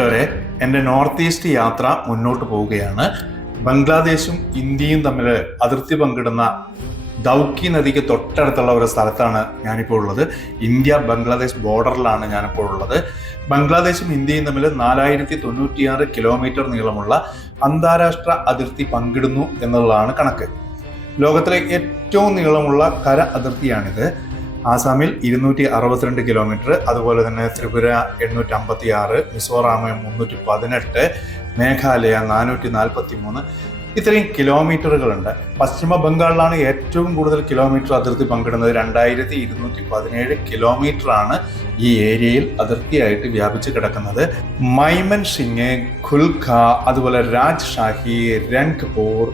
പ്രിയപ്പെട്ടവരെ, എൻ്റെ north east യാത്ര മുന്നോട്ട് പോവുകയാണ്. ബംഗ്ലാദേശും ഇന്ത്യയും തമ്മിൽ അതിർത്തി പങ്കിടുന്ന ദൗക്കി നദിക്ക് തൊട്ടടുത്തുള്ള ഒരു സ്ഥലത്താണ് ഞാനിപ്പോൾ ഉള്ളത്. ഇന്ത്യ ബംഗ്ലാദേശ് ബോർഡറിലാണ് ഞാനിപ്പോൾ ഉള്ളത്. ബംഗ്ലാദേശും ഇന്ത്യയും തമ്മിൽ 4096 കിലോമീറ്റർ നീളമുള്ള അന്താരാഷ്ട്ര അതിർത്തി പങ്കിടുന്നു എന്നുള്ളതാണ് കണക്ക്. ലോകത്തിലെ ഏറ്റവും നീളമുള്ള കര അതിർത്തിയാണിത്. ആസാമിൽ 262 കിലോമീറ്റർ, അതുപോലെ തന്നെ ത്രിപുര 856, മിസോറാം 318, മേഘാലയ 443, ഇത്രയും കിലോമീറ്ററുകളുണ്ട്. പശ്ചിമ ബംഗാളിലാണ് ഏറ്റവും കൂടുതൽ കിലോമീറ്റർ അതിർത്തി പങ്കിടുന്നത്. 2217 കിലോമീറ്ററാണ് ഈ ഏരിയയിൽ അതിർത്തിയായിട്ട് വ്യാപിച്ച് കിടക്കുന്നത്. മൈമൻ സിംഗ്, ഖുൽഖ, അതുപോലെ രാജ്ഷാഹി, രംഗ്പൂർ,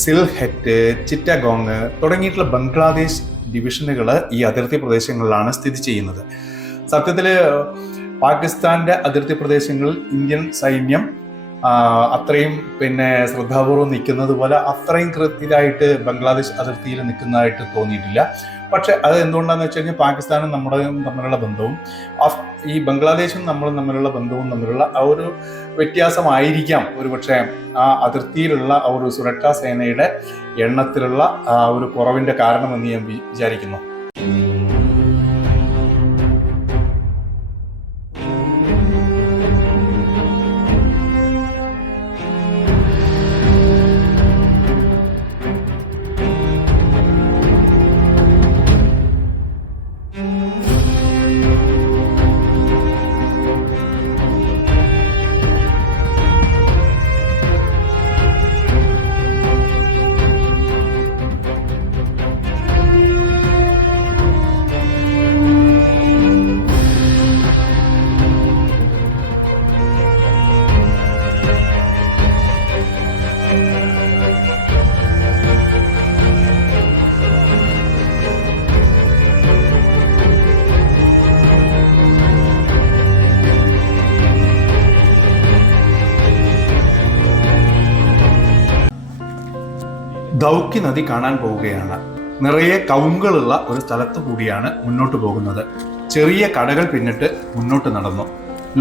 സിൽഹെറ്റ്, ചിറ്റഗോങ് തുടങ്ങിയിട്ടുള്ള ബംഗ്ലാദേശ് ഡിവിഷനുകൾ ഈ അതിർത്തി പ്രദേശങ്ങളിലാണ് സ്ഥിതി ചെയ്യുന്നത്. സത്യത്തിൽ പാകിസ്ഥാന്റെ അതിർത്തി പ്രദേശങ്ങളിൽ ഇന്ത്യൻ സൈന്യം അത്രയും ശ്രദ്ധാപൂർവം നിൽക്കുന്നത് പോലെ അത്രയും ഇതായിട്ട് ബംഗ്ലാദേശ് അതിർത്തിയിൽ നിൽക്കുന്നതായിട്ട് തോന്നിയിട്ടില്ല. പക്ഷെ അത് എന്തുകൊണ്ടാണെന്ന് വെച്ച് കഴിഞ്ഞാൽ പാകിസ്ഥാനും നമ്മുടെ തമ്മിലുള്ള ബന്ധവും ഈ ബംഗ്ലാദേശും നമ്മളും തമ്മിലുള്ള ബന്ധവും തമ്മിലുള്ള ആ ഒരു വ്യത്യാസമായിരിക്കാം ഒരുപക്ഷെ ആ അതിർത്തിയിലുള്ള ആ ഒരു സുരക്ഷാ സേനയുടെ എണ്ണത്തിലുള്ള ആ ഒരു കുറവിന്റെ കാരണമെന്ന് ഞാൻ വിചാരിക്കുന്നു. ദൗക്കി നദി കാണാൻ പോവുകയാണ്. നിറയെ കവുങ്ങുകളുള്ള ഒരു സ്ഥലത്ത് കൂടിയാണ് മുന്നോട്ട് പോകുന്നത്. ചെറിയ കടകൾ പിന്നിട്ട് മുന്നോട്ട് നടന്നു.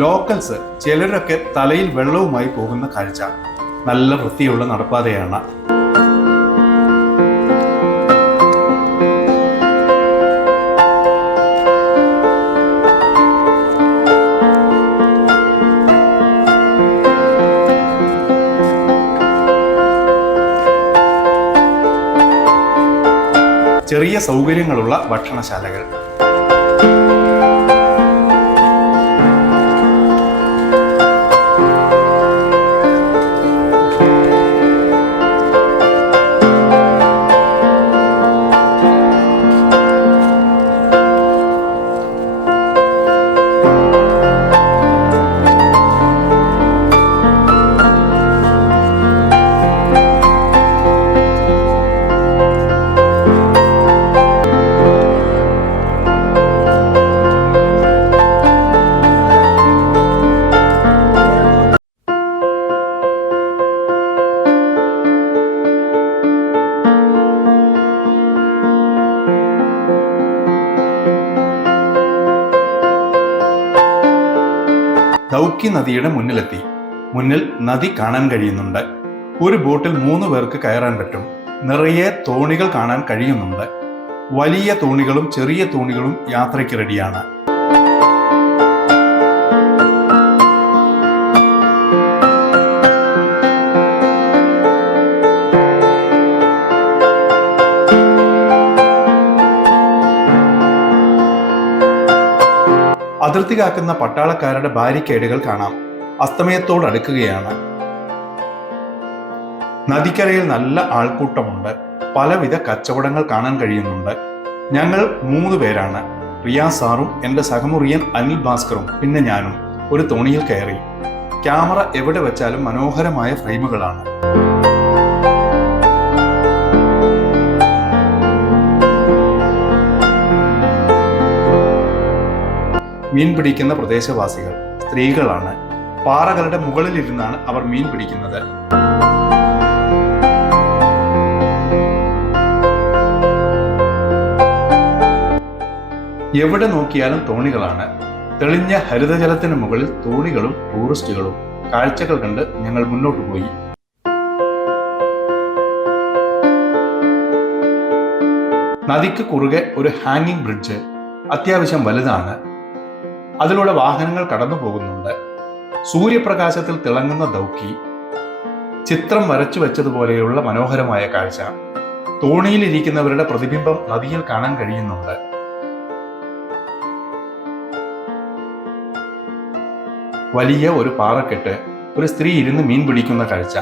ലോക്കൽസ് ചിലരൊക്കെ തലയിൽ വെള്ളവുമായി പോകുന്ന കാഴ്ച. നല്ല വൃത്തിയുള്ള നടപ്പാതയാണ്. ചെറിയ സൗകര്യങ്ങളുള്ള ഭക്ഷണശാലകൾ. ദൗക്കി നദിയുടെ മുന്നിലെത്തി. മുന്നിൽ നദി കാണാൻ കഴിയുന്നുണ്ട്. ഒരു ബോട്ടിൽ 3 പേർക്ക് കയറാൻ പറ്റും. നിറയെ തോണികൾ കാണാൻ കഴിയുന്നുണ്ട്. വലിയ തോണികളും ചെറിയ തോണികളും യാത്രയ്ക്ക് റെഡിയാണ്. അതിർത്തി കാക്കുന്ന പട്ടാളക്കാരുടെ ബാരിക്കേഡുകൾ കാണാം. അസ്തമയത്തോടടുക്കുകയാണ്. നദിക്കരയിൽ നല്ല ആൾക്കൂട്ടമുണ്ട്. പലവിധ കച്ചവടങ്ങൾ കാണാൻ കഴിയുന്നുണ്ട്. ഞങ്ങൾ 3 പേരാണ്. റിയാസ് സാറും എൻ്റെ സഹമുറിയൻ അനിൽ ഭാസ്കറും പിന്നെ ഞാനും ഒരു തോണിയിൽ കയറി. ക്യാമറ എവിടെ വെച്ചാലും മനോഹരമായ ഫ്രെയിമുകളാണ്. മീൻ പിടിക്കുന്ന പ്രദേശവാസികൾ സ്ത്രീകളാണ്. പാറകളുടെ മുകളിലിരുന്നാണ് അവർ മീൻ പിടിക്കുന്നത്. എവിടെ നോക്കിയാലും തോണികളാണ്. തെളിഞ്ഞ ഹരിതജലത്തിന് മുകളിൽ തോണികളും ടൂറിസ്റ്റുകളും. കാഴ്ചകൾ കണ്ട് ഞങ്ങൾ മുന്നോട്ട് പോയി. നദിക്ക് കുറുകെ ഒരു ഹാങ്ങിങ് ബ്രിഡ്ജ്, അത്യാവശ്യം വലുതാണ്. അതിലൂടെ വാഹനങ്ങൾ കടന്നു പോകുന്നുണ്ട്. സൂര്യപ്രകാശത്തിൽ തിളങ്ങുന്ന ദൗക്കി, ചിത്രം വരച്ചു വെച്ചതുപോലെയുള്ള മനോഹരമായ കാഴ്ച. തോണിയിലിരിക്കുന്നവരുടെ പ്രതിബിംബം നദിയിൽ കാണാൻ കഴിയുന്നുണ്ട്. വലിയ ഒരു പാറക്കെട്ട്, ഒരു സ്ത്രീ ഇരുന്ന് മീൻ പിടിക്കുന്ന കാഴ്ച.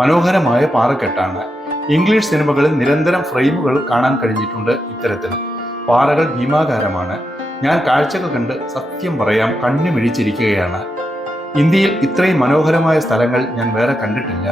മനോഹരമായ പാറക്കെട്ടാണ്. ഇംഗ്ലീഷ് സിനിമകളിൽ നിരന്തരം ഫ്രെയിമുകൾ കാണാൻ കഴിഞ്ഞിട്ടുണ്ട് ഇത്തരത്തിൽ. പാറകൾ ഭീമാകാരമാണ്. ഞാൻ കാഴ്ചകൾ കണ്ട് സത്യം പറയാം കണ്ണു മിഴിച്ചിരിക്കുകയാണ്. ഇന്ത്യയിൽ ഇത്രയും മനോഹരമായ സ്ഥലങ്ങൾ ഞാൻ വേറെ കണ്ടിട്ടില്ല.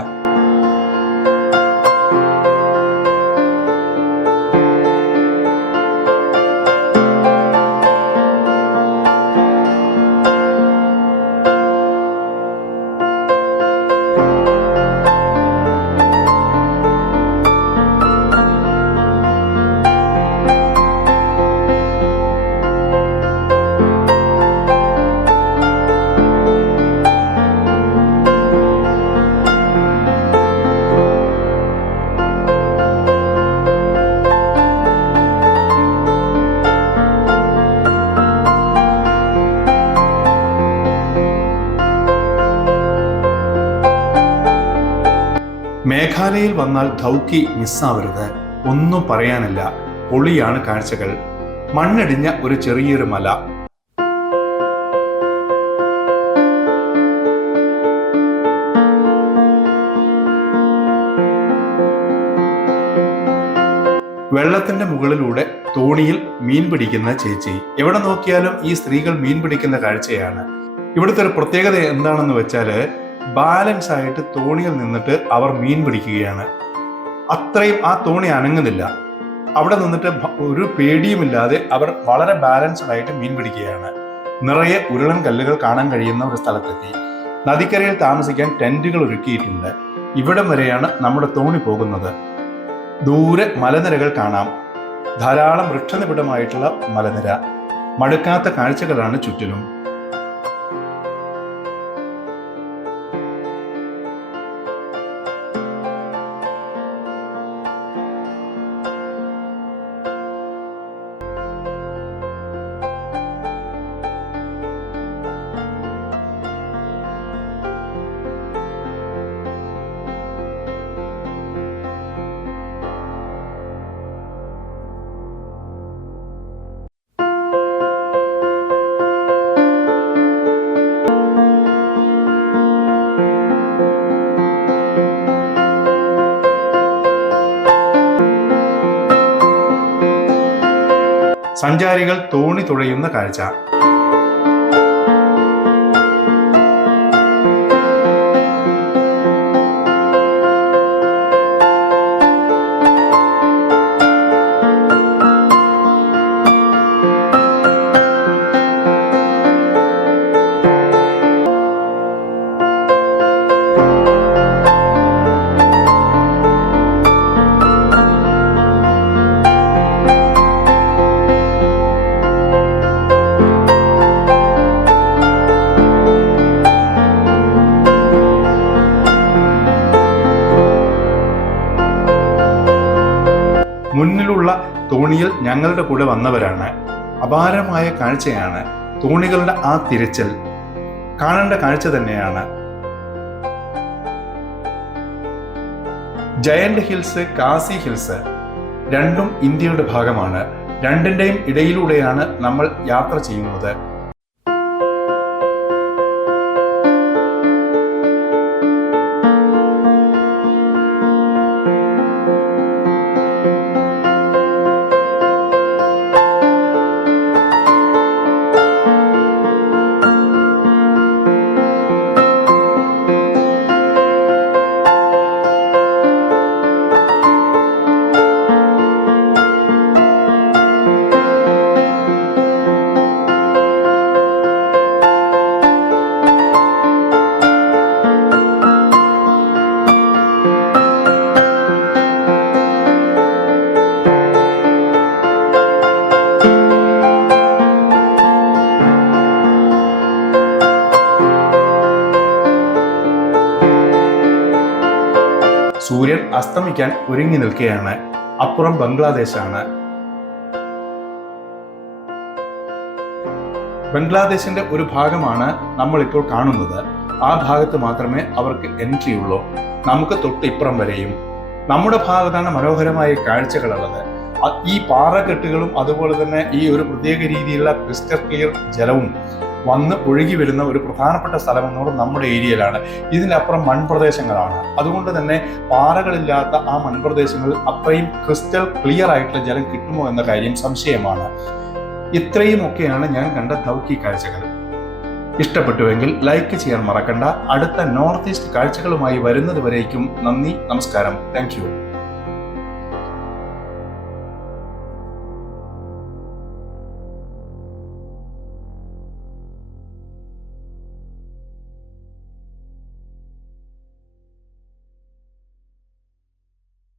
മേഘാലയയിൽ വന്നാൽ ധൗക്കി മിസ്സാവരുത്. ഒന്നും പറയാനില്ല, പൊളിയാണ് കാഴ്ചകൾ. മണ്ണിടിഞ്ഞ ഒരു ചെറിയൊരു മല. വെള്ളത്തിന്റെ മുകളിലൂടെ തോണിയിൽ മീൻ പിടിക്കുന്ന ചേച്ചി. എവിടെ നോക്കിയാലും ഈ സ്ത്രീകൾ മീൻ പിടിക്കുന്ന കാഴ്ചയാണ്. ഇവിടുത്തെ ഒരു പ്രത്യേകത എന്താണെന്ന് വെച്ചാല് ബാലൻസ് ആയിട്ട് തോണിയിൽ നിന്നിട്ട് അവർ മീൻ പിടിക്കുകയാണ്. അത്രയും ആ തോണി അനങ്ങുന്നില്ല. അവിടെ നിന്നിട്ട് ഒരു പേടിയുമില്ലാതെ അവർ വളരെ ബാലൻസ്ഡ് ആയിട്ട് മീൻ പിടിക്കുകയാണ്. നിറയെ ഉരുളൻ കല്ലുകൾ കാണാൻ കഴിയുന്ന ഒരു സ്ഥലത്തെത്തി. നദിക്കരയിൽ താമസിക്കാൻ ടെന്റുകൾ ഒരുക്കിയിട്ടുണ്ട്. ഇവിടം വരെയാണ് നമ്മുടെ തോണി പോകുന്നത്. ദൂരെ മലനിരകൾ കാണാം. ധാരാളം വൃക്ഷനിബിഡമായിട്ടുള്ള മലനിര. മടുക്കാത്ത കാഴ്ചകളാണ് ചുറ്റിലും. സഞ്ചാരികൾ തോണി തുഴയുന്ന കാഴ്ച. മുന്നിലുള്ള തോണിയിൽ ഞങ്ങളുടെ കൂടെ വന്നവരാണ്. അപാരമായ കാഴ്ചയാണ്. തോണികളുടെ ആ തിരച്ചിൽ കാണേണ്ട കാഴ്ച തന്നെയാണ്. ജയന്റ് ഹിൽസ്, കാസി ഹിൽസ് രണ്ടും ഇന്ത്യയുടെ ഭാഗമാണ്. രണ്ടിന്റെയും ഇടയിലൂടെയാണ് നമ്മൾ യാത്ര ചെയ്യുന്നത്. അസ്തമിക്കാൻ ഒരുങ്ങി നിൽക്കുകയാണ്. അപ്പുറം ബംഗ്ലാദേശാണ്. ബംഗ്ലാദേശിന്റെ ഒരു ഭാഗമാണ് നമ്മളിപ്പോൾ കാണുന്നത്. ആ ഭാഗത്ത് മാത്രമേ അവർക്ക് എൻട്രി ഉള്ളൂ. നമുക്ക് തൊട്ടിപ്പുറം വരെയും. നമ്മുടെ ഭാഗത്താണ് മനോഹരമായ കാഴ്ചകളുള്ളത്. ഈ പാറക്കെട്ടുകളും അതുപോലെ തന്നെ ഈ ഒരു പ്രത്യേക രീതിയിലുള്ള ക്രിസ്റ്റൽ ക്ലിയർ ജലവും വന്ന് ഒഴുകി വരുന്ന ഒരു പ്രധാനപ്പെട്ട സ്ഥലം എന്നുള്ളത് നമ്മുടെ ഏരിയയിലാണ്. ഇതിനപ്പുറം മൺപ്രദേശങ്ങളാണ്. അതുകൊണ്ട് തന്നെ പാറകളില്ലാത്ത ആ മൺപ്രദേശങ്ങളിൽ അത്രയും ക്രിസ്റ്റൽ ക്ലിയർ ആയിട്ടുള്ള ജലം കിട്ടുമോ എന്ന കാര്യം സംശയമാണ്. ഇത്രയുമൊക്കെയാണ് ഞാൻ കണ്ട ദൗക്കി കാഴ്ചകൾ. ഇഷ്ടപ്പെട്ടുവെങ്കിൽ ലൈക്ക് ചെയ്യാൻ മറക്കണ്ട. അടുത്ത നോർത്ത് ഈസ്റ്റ് കാഴ്ചകളുമായി വരുന്നത് വരേക്കും നന്ദി, നമസ്കാരം, താങ്ക് യു.